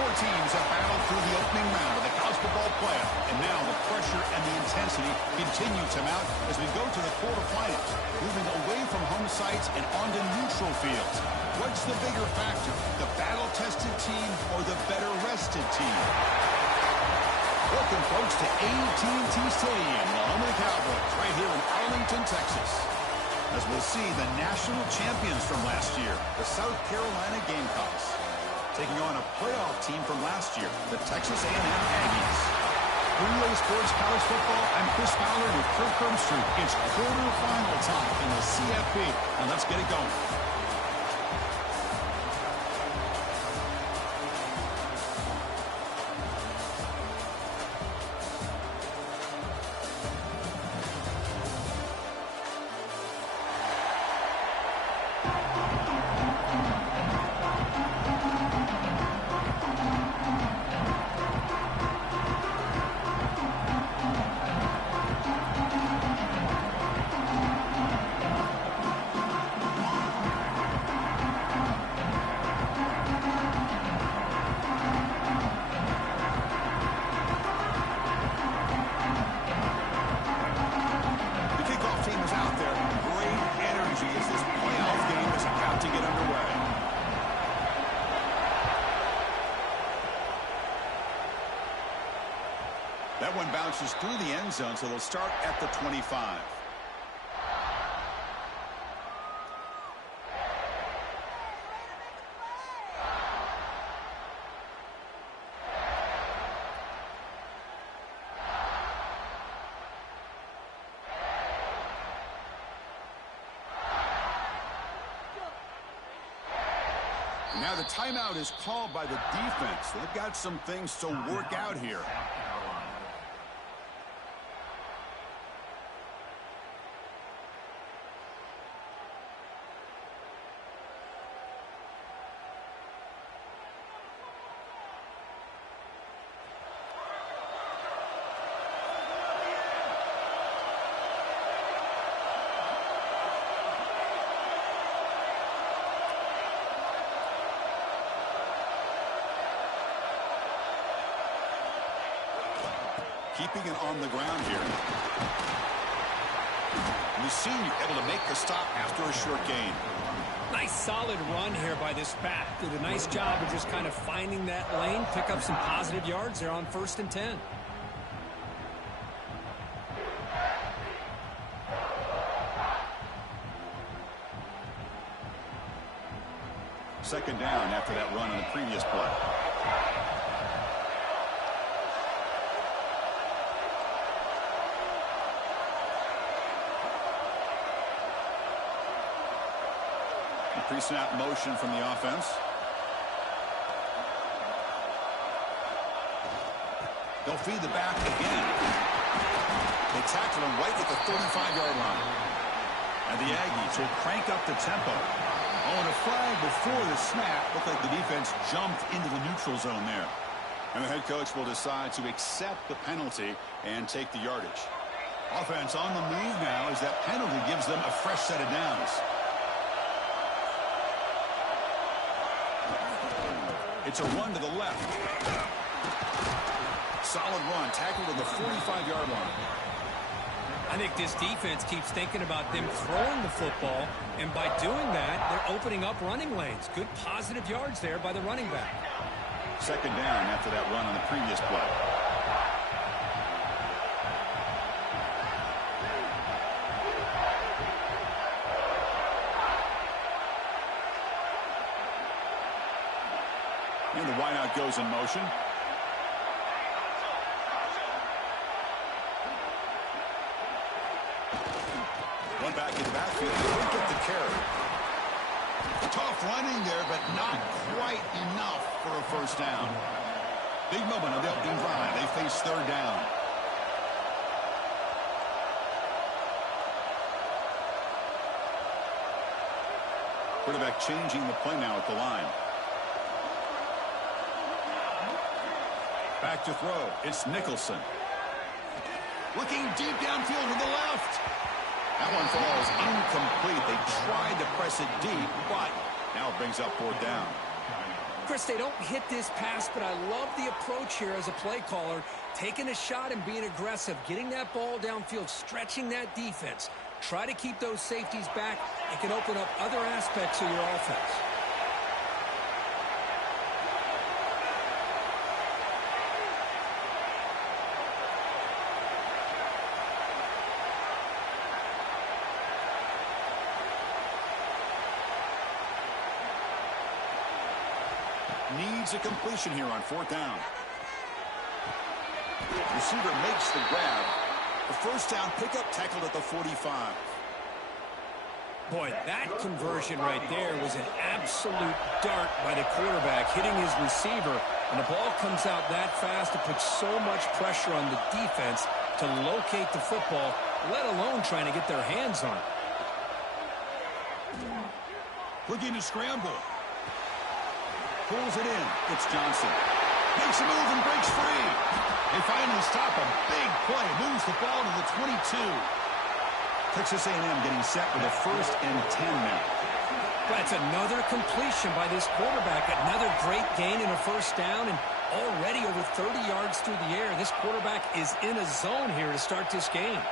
Four teams have battled through the opening round of the college football playoff, and now the pressure and the intensity continue to mount as we go to the quarterfinals, moving away from home sites and onto neutral fields. What's the bigger factor, the battle-tested team or the better-rested team? Welcome, folks, to A&T Stadium, the home of the Cowboys, right here in Arlington, Texas. As we'll see the national champions from last year, the South Carolina Gamecocks, taking on a playoff team from last year, the Texas A&M Aggies. Relay Sports College Football, I'm Chris Fowler with Kirk Herbstreit. It's quarterfinal time in the CFP, and let's get it going. That one bounces through the end zone, so they'll start at the 25. Now the timeout is called by the defense. They've got some things to work out here. Keeping it on the ground here. And the senior able to make the stop after a short gain. Nice solid run here by this back. Did a nice job of just kind of finding that lane, pick up some positive yards there on 1st and 10. Second down after that run on the previous play. Pre-snap motion from the offense. They'll feed the back again. They tackle him right at the 35-yard line. And the Aggies will crank up the tempo. Oh, and a flag before the snap. Looked like the defense jumped into the neutral zone there. And the head coach will decide to accept the penalty and take the yardage. Offense on the move now as that penalty gives them a fresh set of downs. It's a run to the left. Solid run, tackled at the 45-yard line. I think this defense keeps thinking about them throwing the football, and by doing that, they're opening up running lanes. Good positive yards there by the running back. Second down after that run on the previous play. And the wideout goes in motion. One back in the backfield. They don't get the carry. Tough running there, but not quite enough for a first down. Big moment on the opening drive. They face third down. Quarterback changing the play now at the line. Back to throw. It's Nicholson. Looking deep downfield to the left. That one falls incomplete. They tried to press it deep, but now it brings up fourth down. Chris, they don't hit this pass, but I love the approach here as a play caller. Taking a shot and being aggressive, getting that ball downfield, stretching that defense. Try to keep those safeties back. It can open up other aspects of your offense. Needs a completion here on 4th down. Receiver makes the grab. The first down pickup tackled at the 45. Boy, that conversion right there was an absolute dart by the quarterback, hitting his receiver. And the ball comes out that fast, it puts so much pressure on the defense to locate the football, let alone trying to get their hands on it. Looking to scramble. Pulls it in. It's Johnson. Makes a move and breaks free. They finally stop a big play. Moves the ball to the 22. Texas A&M getting set with a 1st and 10 now. That's another completion by this quarterback. Another great gain in a 1st down, and already over 30 yards through the air. This quarterback is in a zone here to start this game.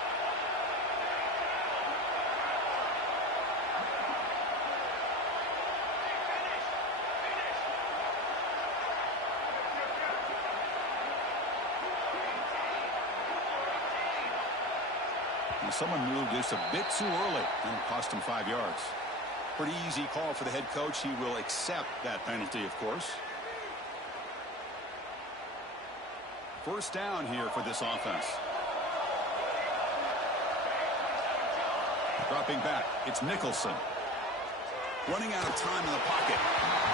Someone moved just a bit too early, and it cost him 5 yards. Pretty easy call for the head coach. He will accept that penalty, of course. 1st down here for this offense. Dropping back, it's Nicholson. Running out of time in the pocket.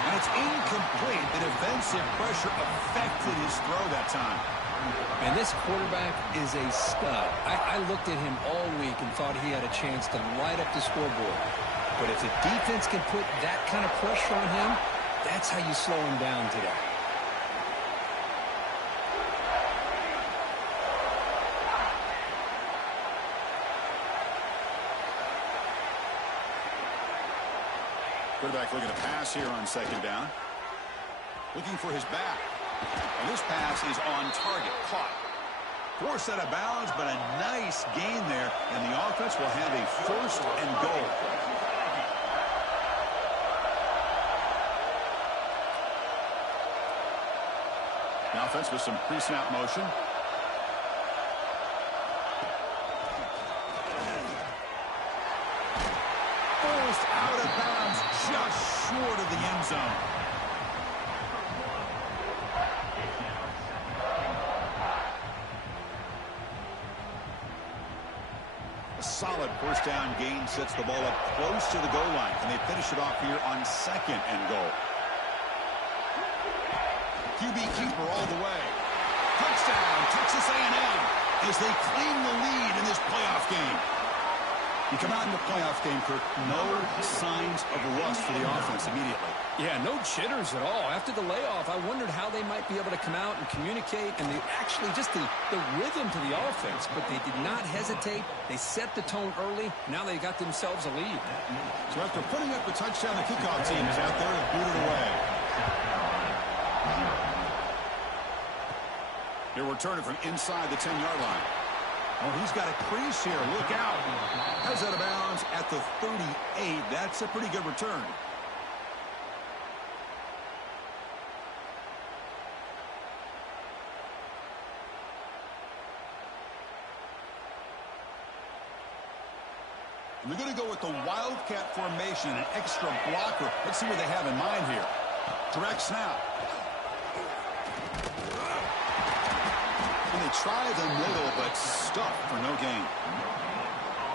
And it's incomplete. The defensive pressure affected his throw that time. And this quarterback is a stud. I looked at him all week and thought he had a chance to light up the scoreboard. But if the defense can put that kind of pressure on him, that's how you slow him down today. Quarterback looking to pass here on 2nd down. Looking for his back. And this pass is on target. Caught. Forced out of bounds, but a nice gain there. And the offense will have a 1st and goal. The offense with some pre-snap motion. Forced out of bounds, just short of the end zone. Solid 1st down gain sets the ball up close to the goal line. And they finish it off here on 2nd and goal. QB keeper all the way. Touchdown, Texas A&M, as they claim the lead in this playoff game. You come out in the playoff game, Kirk, no signs of rust for the offense immediately. Yeah, no jitters at all. After the layoff, I wondered how they might be able to come out and communicate, and actually just the rhythm to the offense. But they did not hesitate. They set the tone early. Now they got themselves a lead. So after putting up the touchdown, the kickoff team is out there to boot it away. He'll return it from inside the 10-yard line. Oh, he's got a crease here. Look out. Has out of bounds at the 38. That's a pretty good return. And they're going to go with the Wildcat formation, an extra blocker. Let's see what they have in mind here. Direct snap. And they try the middle, but stuck for no gain.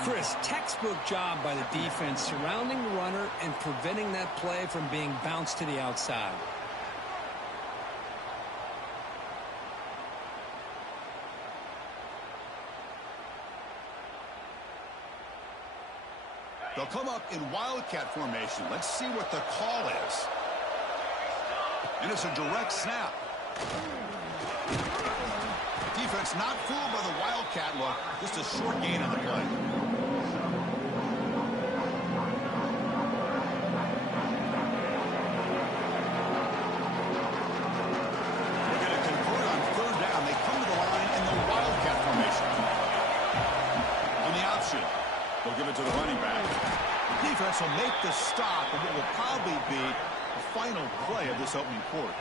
Chris, textbook job by the defense surrounding the runner and preventing that play from being bounced to the outside. They'll come up in Wildcat formation. Let's see what the call is. And it's a direct snap. Defense not fooled by the Wildcat look. Just a short gain on the play. defense will make the stop and what will probably be the final play of this opening quarter.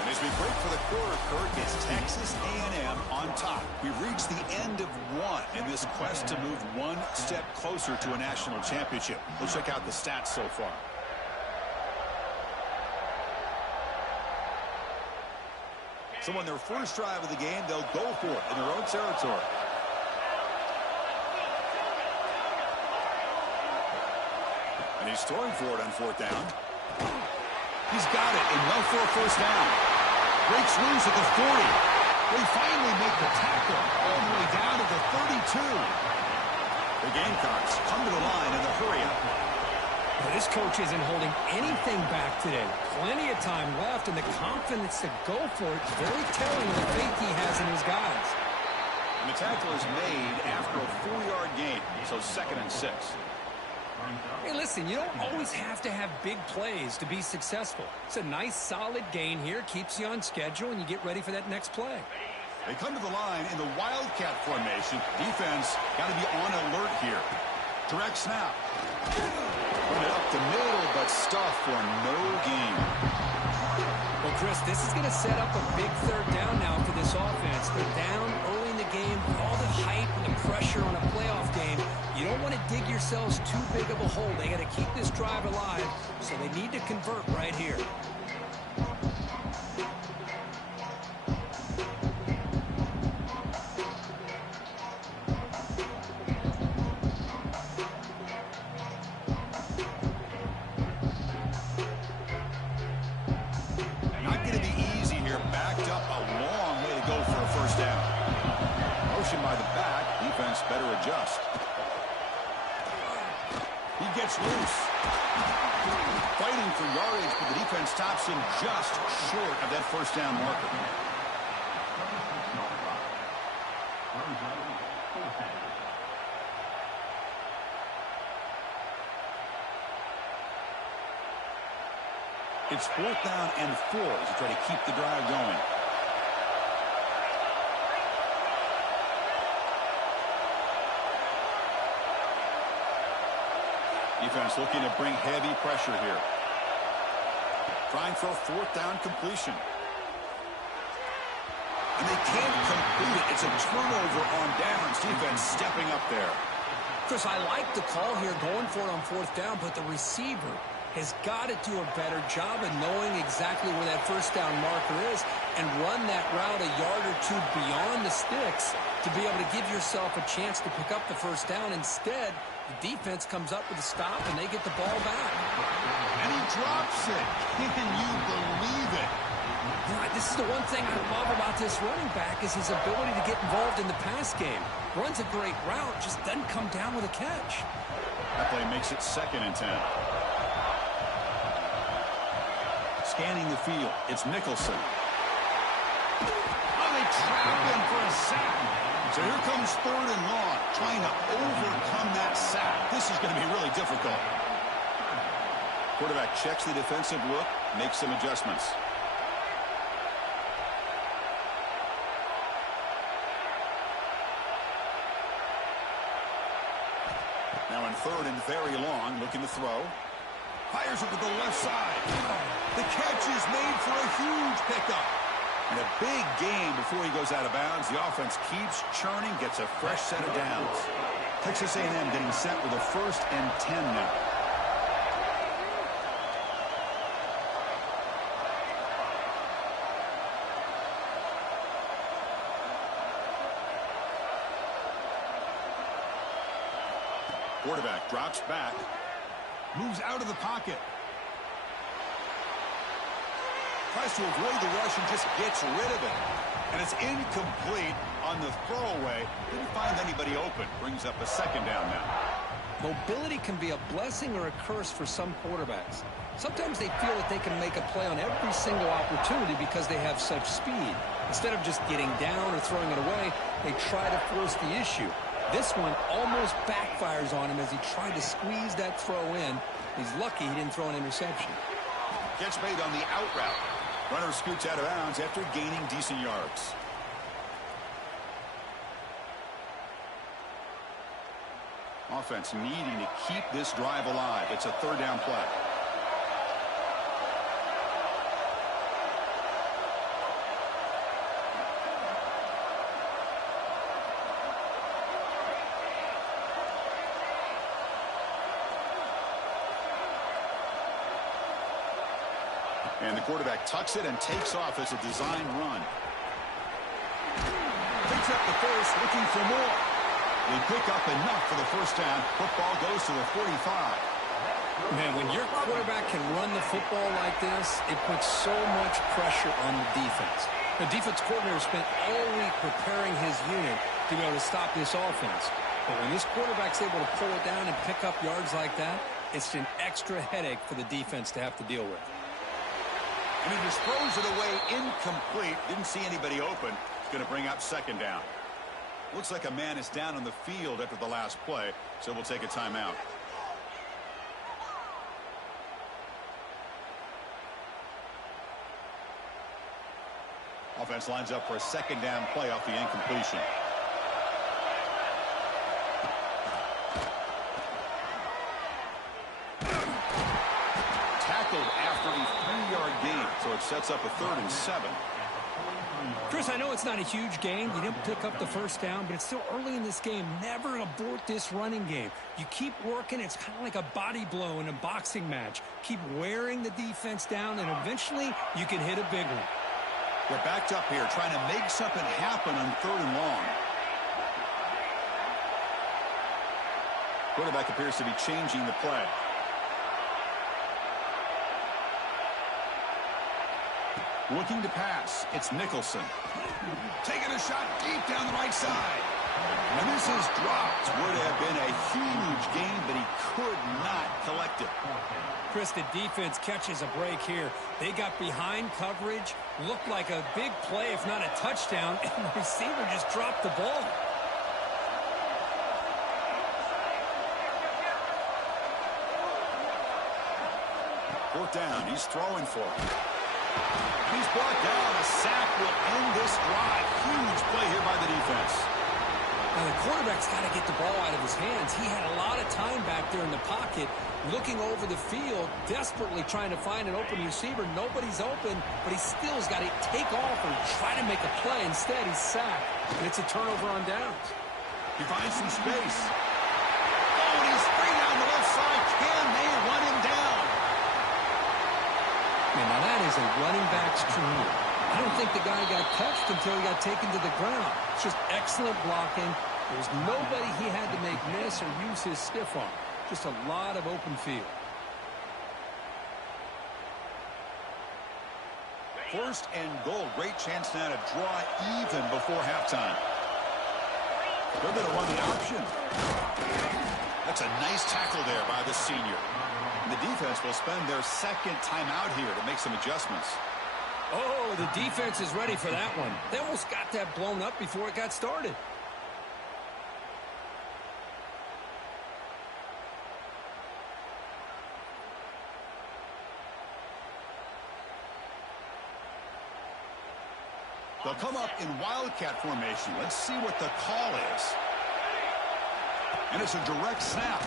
And as we break for the quarter, Kurt, it's Texas A&M on top. We've reached the end of one in this quest to move one step closer to a national championship. Let's check out the stats so far. So on their first drive of the game, they'll go for it in their own territory. And he's throwing for it on fourth down. He's got it, and well for a first down. Breaks loose at the 40. They finally make the tackle all the way down to the 32. The Gamecocks come to the line in the hurry-up. Well, this coach isn't holding anything back today. Plenty of time left, and the confidence to go for it is very telling of the faith he has in his guys. And the tackle is made after a 4-yard gain, so 2nd and 6. Hey, listen, you don't always have to have big plays to be successful. It's a nice, solid gain here, keeps you on schedule, and you get ready for that next play. They come to the line in the Wildcat formation. Defense got to be on alert here. Direct snap. Run it up the middle, but stuffed for no gain. Well, Chris, this is going to set up a big third down now for this offense. They're down early in the game, all the hype and the pressure on a playoff game. You don't want to dig yourselves too big of a hole. They got to keep this drive alive, so they need to convert right here. Not going to be easy here. Backed up a long way to go for a first down. Motion by the back. Defense better adjust. He gets loose. Fighting for yardage, but the defense stops him just short of that first down marker. It's 4th down and 4 as you try to keep the drive going. Defense looking to bring heavy pressure here. Trying for a 4th down completion. And they can't complete it. It's a turnover on downs. Defense stepping up there. Chris, I like the call here going for it on 4th down, but the receiver has got to do a better job of knowing exactly where that first down marker is and run that route a yard or two beyond the sticks to be able to give yourself a chance to pick up the first down. Instead, the defense comes up with a stop, and they get the ball back. And he drops it. Can you believe it? Yeah, this is the one thing I love about this running back is his ability to get involved in the pass game. Runs a great route, just doesn't come down with a catch. That play makes it 2nd and 10. Scanning the field, it's Nicholson. Oh, they trap him for a sack. So here comes 3rd and long, trying to overcome that sack. This is going to be really difficult. Quarterback checks the defensive look, makes some adjustments. Now in 3rd and very long, looking to throw. Fires it to the left side. The catch is made for a huge pickup. And a big gain before he goes out of bounds. The offense keeps churning, gets a fresh set of downs. Texas A&M getting set with a 1st and 10 now. Quarterback drops back. Moves out of the pocket. Tries to avoid the rush and just gets rid of it. And it's incomplete on the throwaway. Didn't find anybody open. Brings up a 2nd down now. Mobility can be a blessing or a curse for some quarterbacks. Sometimes they feel that they can make a play on every single opportunity because they have such speed. Instead of just getting down or throwing it away, they try to force the issue. This one almost backfires on him as he tried to squeeze that throw in. He's lucky he didn't throw an interception. Catch made on the out route. Runner scoots out of bounds after gaining decent yards. Offense needing to keep this drive alive. It's a third down play. And the quarterback tucks it and takes off as a design run. Picks up the first, looking for more. They pick up enough for the first down. Football goes to the 45. Man, when your quarterback can run the football like this, it puts so much pressure on the defense. The defense coordinator spent all week preparing his unit to be able to stop this offense. But when this quarterback's able to pull it down and pick up yards like that, it's an extra headache for the defense to have to deal with. And he just throws it away incomplete. Didn't see anybody open. It's going to bring up second down. Looks like a man is down on the field after the last play, so we'll take a timeout. Offense lines up for a second down play off the incompletion. Tackled after a 3-yard gain, so it sets up a 3rd and 7. Chris, I know it's not a huge game. You didn't pick up the first down, but it's still early in this game. Never abort this running game. You keep working. It's kind of like a body blow in a boxing match. Keep wearing the defense down, and eventually you can hit a big one. They're backed up here, trying to make something happen on 3rd and long. Quarterback appears to be changing the play. Looking to pass. It's Nicholson. Taking a shot deep down the right side. And this is dropped. Would have been a huge gain, but he could not collect it. Chris, the defense catches a break here. They got behind coverage. Looked like a big play, if not a touchdown, and the receiver just dropped the ball. Fourth down. He's throwing for it. He's brought down. A sack will end this drive. Huge play here by the defense. Now, the quarterback's got to get the ball out of his hands. He had a lot of time back there in the pocket, looking over the field, desperately trying to find an open receiver. Nobody's open, but he still has got to take off or try to make a play. Instead, he's sacked, and it's a turnover on downs. He finds some space. Oh, and he's free down the left side. Can they run him down? Man, now that is a running back's dream. I don't think the guy got touched until he got taken to the ground. It's just excellent blocking. There was nobody he had to make miss or use his stiff arm. Just a lot of open field. First and goal. Great chance now to draw even before halftime. They're going to run the option. That's a nice tackle there by the senior. And the defense will spend their second timeout here to make some adjustments. Oh, the defense is ready for that one. They almost got that blown up before it got started. They'll come up in wildcat formation. Let's see what the call is. And it's a direct snap.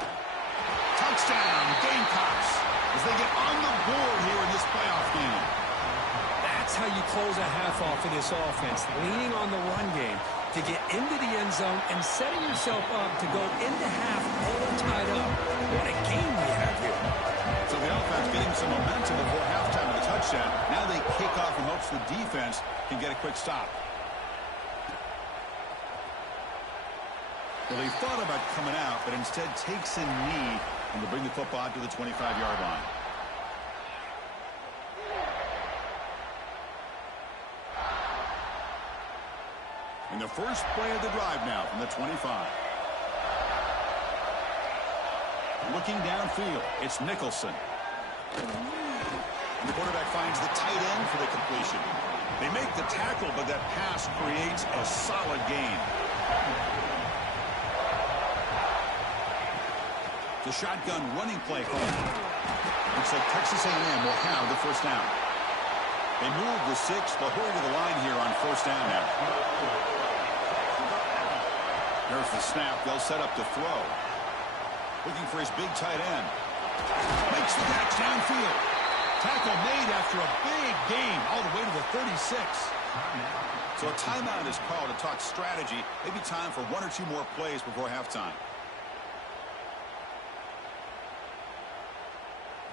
Touchdown, Gamecocks, as they get on the board here in this playoff game. That's how you close a half off of this offense, leaning on the run game to get into the end zone and setting yourself up to go into half all tied up. What a game we have here. So the offense getting some momentum before halftime with a touchdown. Now they kick off in hopes the defense can get a quick stop. Well, he thought about coming out, but instead takes a knee and to bring the football to the 25-yard line. And the first play of the drive now from the 25. Looking downfield, it's Nicholson. And the quarterback finds the tight end for the completion. They make the tackle, but that pass creates a solid gain. The shotgun running play for him. Looks like Texas A&M will have the first down. They move the 6. They'll hurry to the line here on first down now. There's the snap. They'll set up to throw. Looking for his big tight end. Makes the catch downfield. Tackle made after a big gain all the way to the 36. So a timeout is called to talk strategy. Maybe time for 1 or 2 more plays before halftime.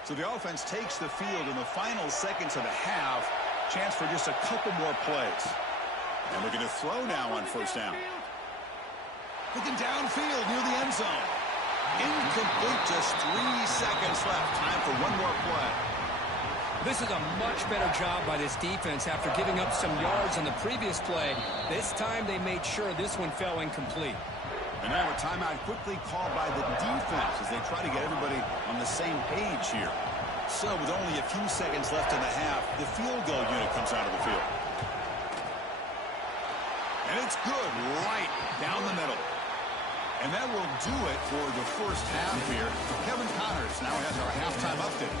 So the offense takes the field in the final seconds of the half. Chance for just a couple more plays. And looking to throw now on first down. Looking downfield near the end zone. Incomplete, just 3 seconds left. Time for one more play. This is a much better job by this defense after giving up some yards on the previous play. This time they made sure this one fell incomplete. And now a timeout quickly called by the defense as they try to get everybody on the same page here. So with only a few seconds left in the half, the field goal unit comes out of the field. And it's good right down the middle. And that will do it for the first half here. Kevin Connors now has our halftime update.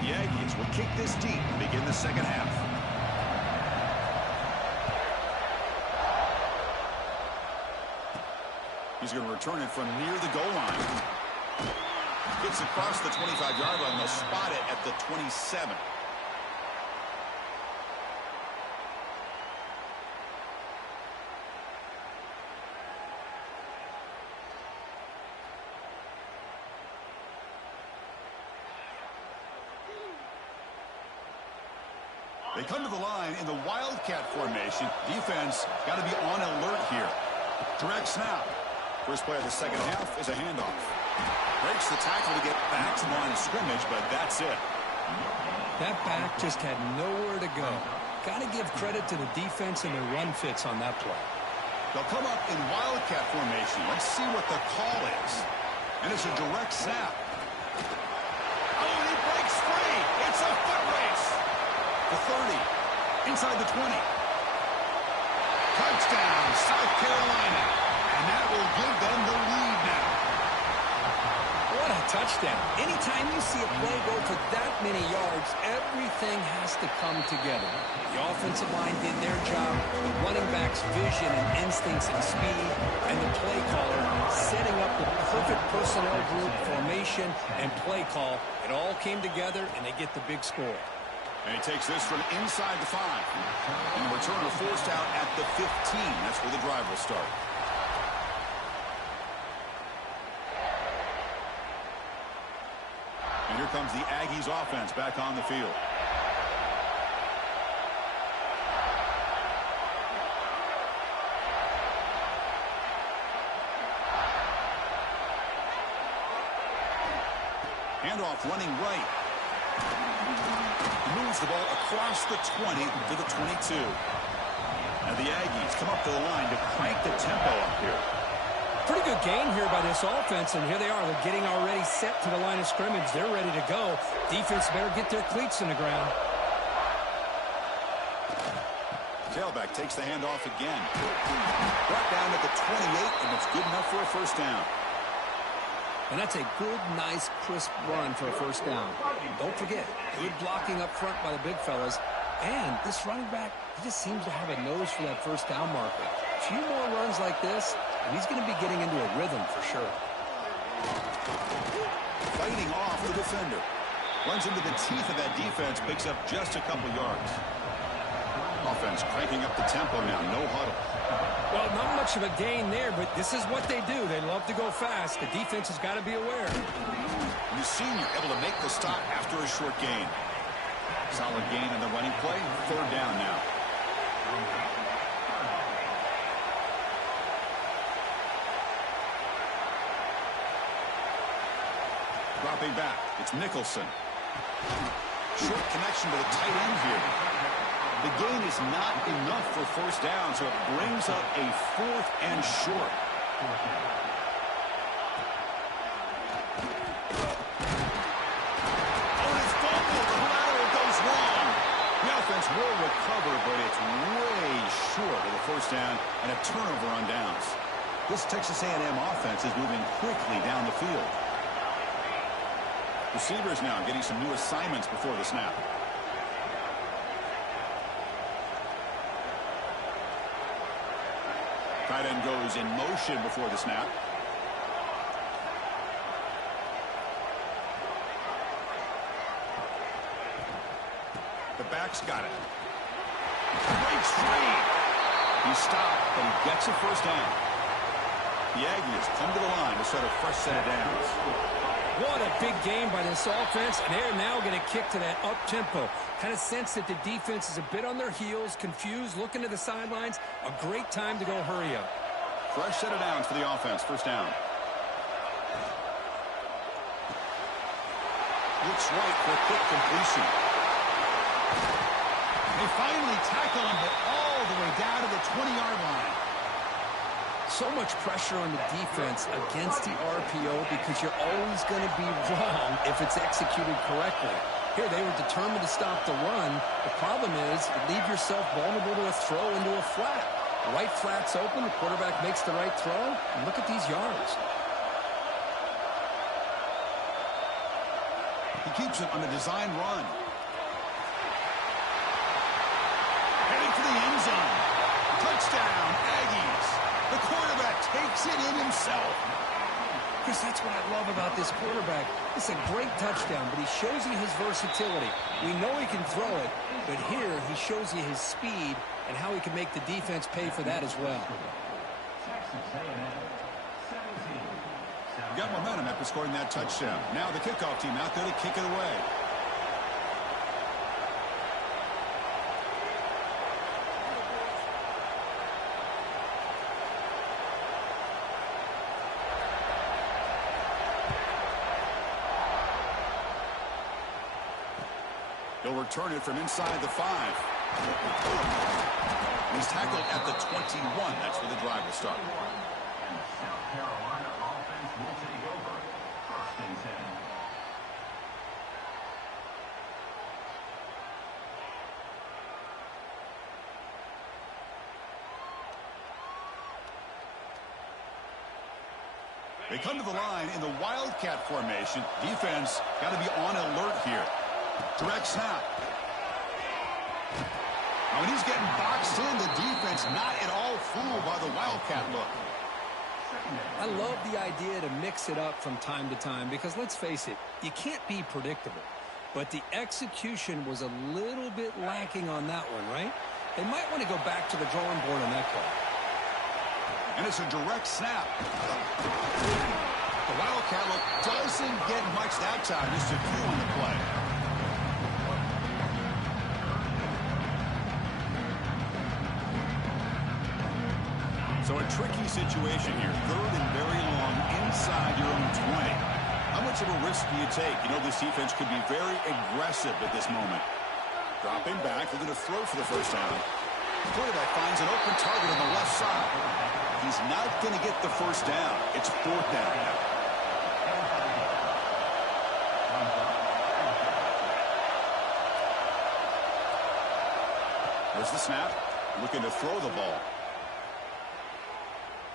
The Aggies will kick this deep and begin the second half. He's going to return it from near the goal line. Gets across the 25-yard line. They'll spot it at the 27. They come to the line in the Wildcat formation. Defense got to be on alert here. Direct snap. First play of the second half is a handoff. Breaks the tackle to get back to the line of scrimmage, but that's it. That back just had nowhere to go. Got to give credit to the defense and their run fits on that play. They'll come up in Wildcat formation. Let's see what the call is. And it's a direct snap. Oh, and he breaks free. It's a foot race. The 30, inside the 20. Touchdown, South Carolina. And that will give them the lead now. What a touchdown. Anytime you see a play go for that many yards, everything has to come together. The offensive line did their job, the running back's vision and instincts and speed, and the play caller setting up the perfect personnel group, formation, and play call. It all came together, and they get the big score. And he takes this from inside the 5. And the returner forced out at the 15. That's where the drive will start. And here comes the Aggies offense back on the field. Handoff running right. Moves the ball across the 20 to the 22. And the Aggies come up to the line to crank the tempo up here. Pretty good gain here by this offense, and here they are. They're getting already set to the line of scrimmage. They're ready to go. Defense better get their cleats in the ground. Tailback takes the handoff again. Brought down at the 28, and it's good enough for a first down. And that's a good, nice, crisp run for a first down. Don't forget, good blocking up front by the big fellas. And this running back, he just seems to have a nose for that first down marker. A few more runs like this, and he's going to be getting into a rhythm for sure. Fighting off the defender. Runs into the teeth of that defense, picks up just a couple yards. Offense cranking up the tempo now, no huddle. Well, not much of a gain there, but this is what they do. They love to go fast. The defense has got to be aware. And the senior able to make the stop after a short gain. Solid gain in the running play. Third down now. Dropping back. It's Nicholson. Short connection to the tight end here. The gain is not enough for first down, so it brings up a 4th and short. Oh, it's fumbled. The lateral goes long. The offense will recover, but it's way short of the first down and a turnover on downs. This Texas A&M offense is moving quickly down the field. Receivers now getting some new assignments before the snap. Tight end goes in motion before the snap. The back's got it. Breaks free. He stopped, but he gets a first down. The Aggies come to the line to set a fresh set of downs. What a big game by this offense. And they're now going to kick to that up-tempo. Kind of sense that the defense is a bit on their heels, confused, looking to the sidelines. A great time to go hurry up. Fresh set of downs for the offense. First down. Looks right for a quick completion. They finally tackle him, but all the way down to the 20-yard line. So much pressure on the defense against the RPO because you're always going to be wrong if it's executed correctly. Here, they were determined to stop the run. The problem is you leave yourself vulnerable to a throw into a flat. Right flat's open, the quarterback makes the right throw, and look at these yards. He keeps it on a design run. Heading for the end zone. Touchdown, Aggies. The quarterback takes it in himself. Chris, that's what I love about this quarterback. It's a great touchdown, but he shows you his versatility. We know he can throw it, but here he shows you his speed and how he can make the defense pay for that as well. Got momentum after scoring that touchdown. Now the kickoff team out there to kick it away. He'll return it from inside the 5. He's tackled at the 21. That's where the drive will start. South Carolina offense will take over. First and 10. They come to the line in the Wildcat formation. Defense got to be on alert here. Direct snap. Now when he's getting boxed in, the defense not at all fooled by the Wildcat look. I love the idea to mix it up from time to time because, let's face it, you can't be predictable. But the execution was a little bit lacking on that one, right? They might want to go back to the drawing board on that call. And it's a direct snap. The Wildcat look doesn't get much that time. Just a few on the play. So a tricky situation here. Third and very long inside your own 20. How much of a risk do you take? You know this defense could be very aggressive at this moment. Dropping back, looking to throw for the first down. The quarterback finds an open target on the left side. He's not going to get the first down. It's fourth down now. There's the snap. Looking to throw the ball.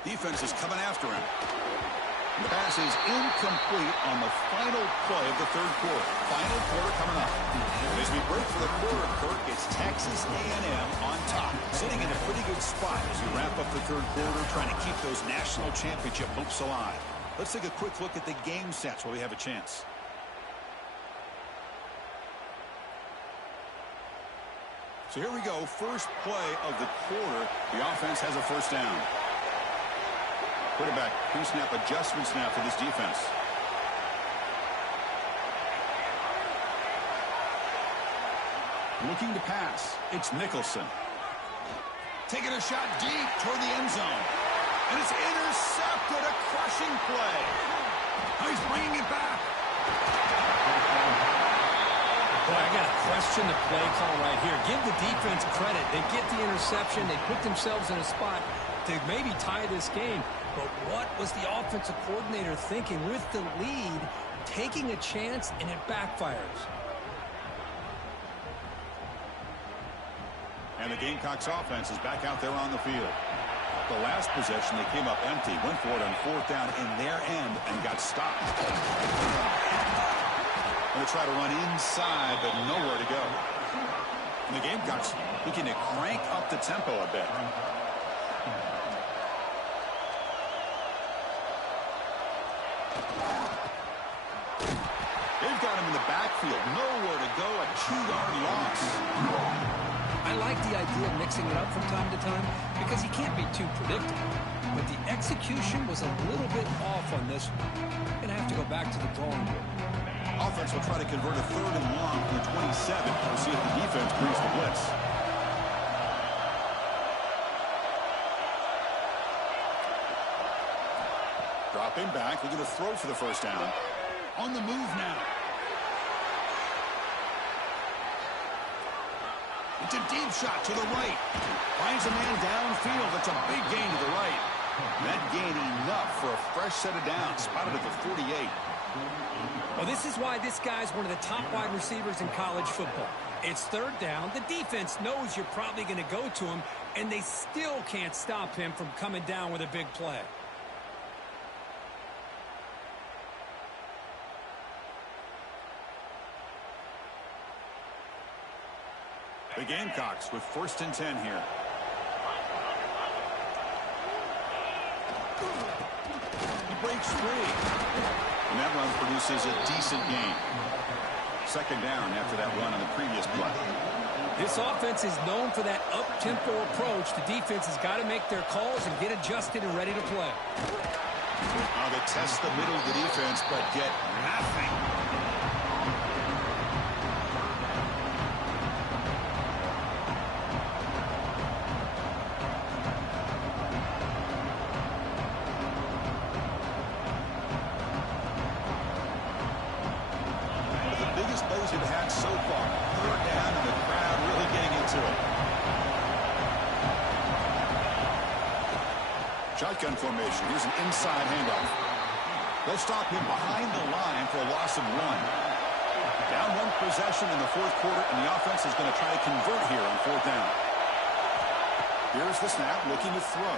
Defense is coming after him. And the pass is incomplete on the final play of the third quarter. Final quarter coming up. As we break for the quarter, Kirk, it's Texas A&M on top. Sitting in a pretty good spot as we wrap up the third quarter, trying to keep those national championship hopes alive. Let's take a quick look at the game sets while we have a chance. So here we go. First play of the quarter. The offense has a first down. Quarterback pre-snap adjustment snap for this defense. Looking to pass. It's Nicholson. Taking a shot deep toward the end zone. And it's intercepted. A crushing play. He's bringing it back. Boy, I got to question the play call right here. Give the defense credit. They get the interception. They put themselves in a spot to maybe tie this game. But what was the offensive coordinator thinking with the lead, taking a chance, and it backfires? And the Gamecocks offense is back out there on the field. The last possession, they came up empty, went for it on fourth down in their end, and got stopped. Going to try to run inside, but nowhere to go. And the Gamecocks looking to crank up the tempo a bit. the backfield. Nowhere to go, a 2-yard loss. I like the idea of mixing it up from time to time because you can't be too predictable. But the execution was a little bit off on this one. Going to have to go back to the drawing board. Offense will try to convert a 3rd and long from the 27. We'll see if the defense brings the blitz. Dropping back, looking to throw for the first down. On the move now. It's a deep shot to the right. Finds a man downfield. That's a big gain to the right. That gain enough for a fresh set of downs. Spotted at the 48. Well, this is why this guy's one of the top wide receivers in college football. It's 3rd down. The defense knows you're probably going to go to him, and they still can't stop him from coming down with a big play. The Gamecocks with 1st and 10 here. He breaks free. And that run produces a decent gain. 2nd down after that run on the previous play. This offense is known for that up-tempo approach. The defense has got to make their calls and get adjusted and ready to play. They test the middle of the defense, but get nothing. They've had so far. 3rd down and the crowd really getting into it. Shotgun formation. Here's an inside handoff. They'll stop him behind the line for a loss of 1. Down 1 possession in the 4th quarter, and the offense is going to try to convert here on 4th down. Here's the snap, looking to throw.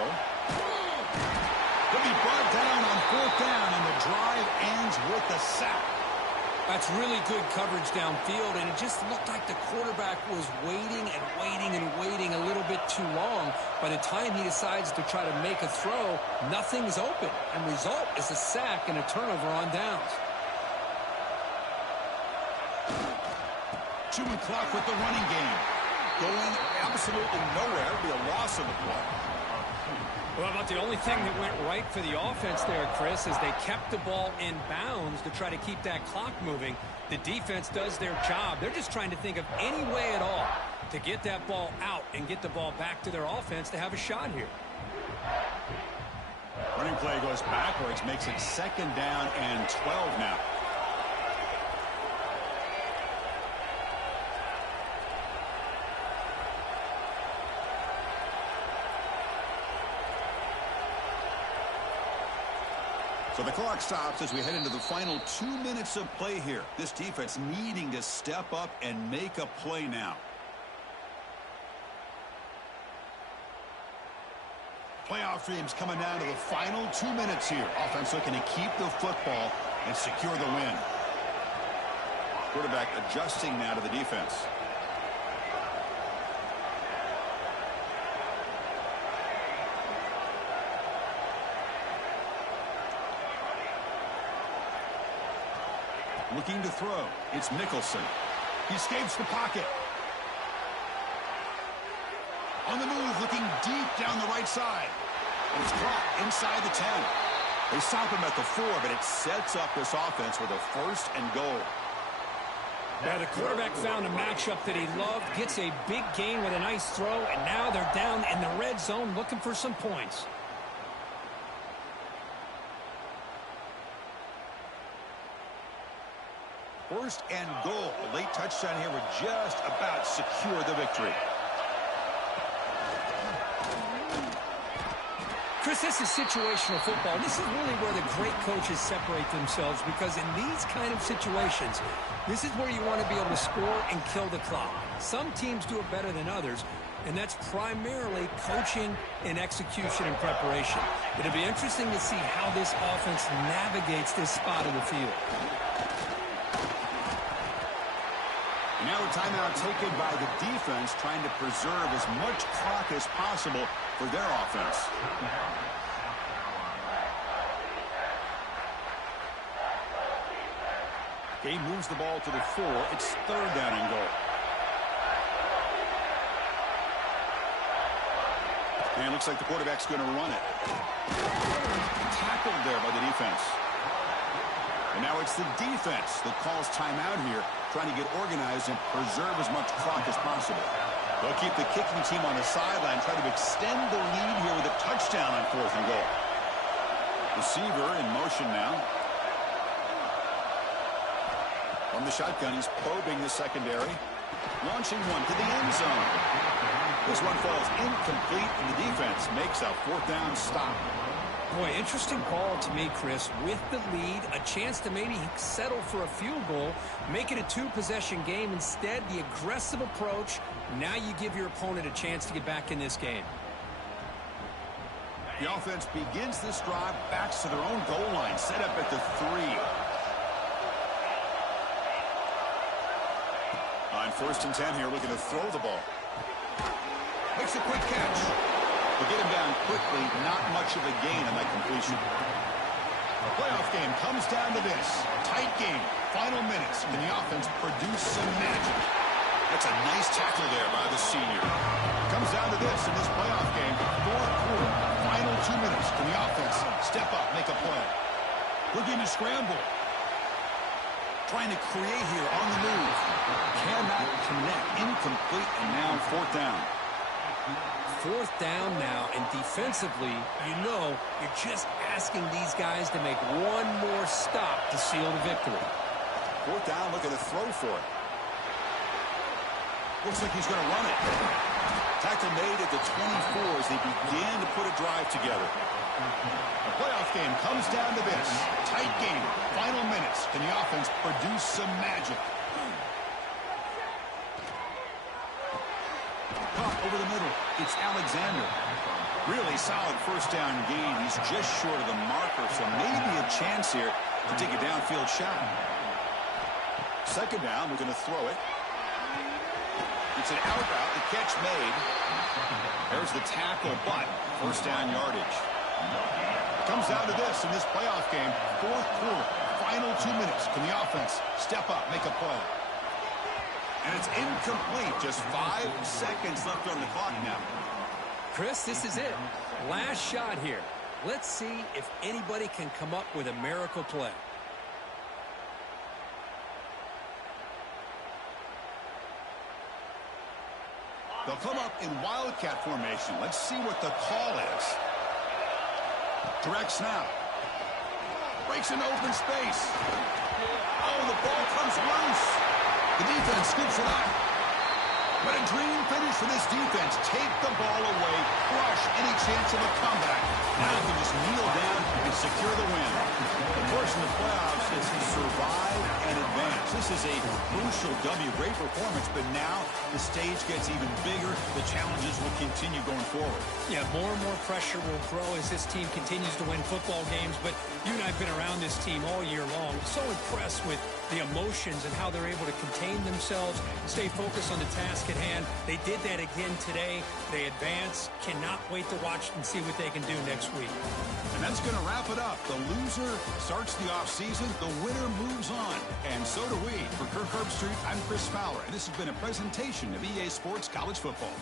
He'll be brought down on 4th down, and the drive ends with the sack. That's really good coverage downfield, and it just looked like the quarterback was waiting and waiting and waiting a little bit too long. By the time he decides to try to make a throw, nothing's open, and result is a sack and a turnover on downs. Chewing clock with the running game. Going absolutely nowhere. It'll be a loss of the play. Well, about the only thing that went right for the offense there, Chris, is they kept the ball in bounds to try to keep that clock moving. The defense does their job. They're just trying to think of any way at all to get that ball out and get the ball back to their offense to have a shot here. Running play goes backwards, makes it 2nd down and 12 now. So the clock stops as we head into the final 2 minutes of play here. This defense needing to step up and make a play now. Playoff dreams coming down to the final 2 minutes here. Offense looking to keep the football and secure the win. Quarterback adjusting now to the defense. Looking to throw. It's Nicholson. He escapes the pocket. On the move, looking deep down the right side. And it's caught inside the 10. They stop him at the 4, but it sets up this offense with a 1st and goal. Yeah, the quarterback found a matchup that he loved, gets a big gain with a nice throw, and now they're down in the red zone looking for some points. First and goal. A late touchdown here would just about secure the victory. Chris, this is situational football. This is really where the great coaches separate themselves, because in these kind of situations, this is where you want to be able to score and kill the clock. Some teams do it better than others, and that's primarily coaching and execution and preparation. It'll be interesting to see how this offense navigates this spot of the field. Now a timeout taken by the defense, trying to preserve as much clock as possible for their offense. Game moves the ball to the 4. It's 3rd down and goal. And it looks like the quarterback's going to run it. Tackled there by the defense. And now it's the defense that calls timeout here, trying to get organized and preserve as much clock as possible. They'll keep the kicking team on the sideline, try to extend the lead here with a touchdown on 4th and goal. Receiver in motion now. From the shotgun, he's probing the secondary. Launching one to the end zone. This one falls incomplete, and the defense makes a 4th down stop. Boy, interesting call to me, Chris. With the lead, a chance to maybe settle for a field goal, make it a 2-possession game. Instead, the aggressive approach. Now you give your opponent a chance to get back in this game. The offense begins this drive, backs to their own goal line, set up at the 3. On 1st and 10 here, looking to throw the ball. Makes a quick catch. We'll get him down quickly. Not much of a gain on that completion. The playoff game comes down to this. Tight game. Final minutes. Can the offense produce some magic? That's a nice tackle there by the senior. Comes down to this in this playoff game. 4th quarter. Final 2 minutes. Can the offense step up, make a play? Looking to scramble. Trying to create here on the move. Cannot connect. Incomplete, and now 4th down. 4th down now, and defensively, you know, you're just asking these guys to make one more stop to seal the victory. 4th down, looking to throw for it. Looks like he's going to run it. Tackle made at the 24 as they began to put a drive together. The playoff game comes down to this. Tight game. Final minutes. Can the offense produce some magic? Caught over the middle. It's Alexander. Really solid 1st down gain. He's just short of the marker, so maybe a chance here to take a downfield shot. 2nd down, we're going to throw it. It's an out route. The catch made. There's the tackle, but 1st down yardage. Comes down to this in this playoff game. 4th quarter. Final 2 minutes. Can the offense step up, make a play? And it's incomplete. Just 5 seconds left on the clock now. Chris, this is it. Last shot here. Let's see if anybody can come up with a miracle play. They'll come up in wildcat formation. Let's see what the call is. Direct snap. Breaks into open space. Oh, the ball comes loose. The defense scoops it up. But a dream finish for this defense. Take the ball away, crush any chance of a comeback. Now they can just kneel down and secure the win. Of course, in the playoffs, it's survive and advance. This is a crucial W. Great performance, but now the stage gets even bigger. The challenges will continue going forward. Yeah, more and more pressure will grow as this team continues to win football games. But you and I have been around this team all year long. So impressed with the emotions and how they're able to contain themselves, stay focused on the task at hand. They did that again today. They advance. Cannot wait to watch and see what they can do next week. And that's going to wrap it up. The loser starts the offseason. The winner moves on. And so do we. For Kirk Herbstreit, I'm Chris Fowler. And this has been a presentation of EA Sports College Football.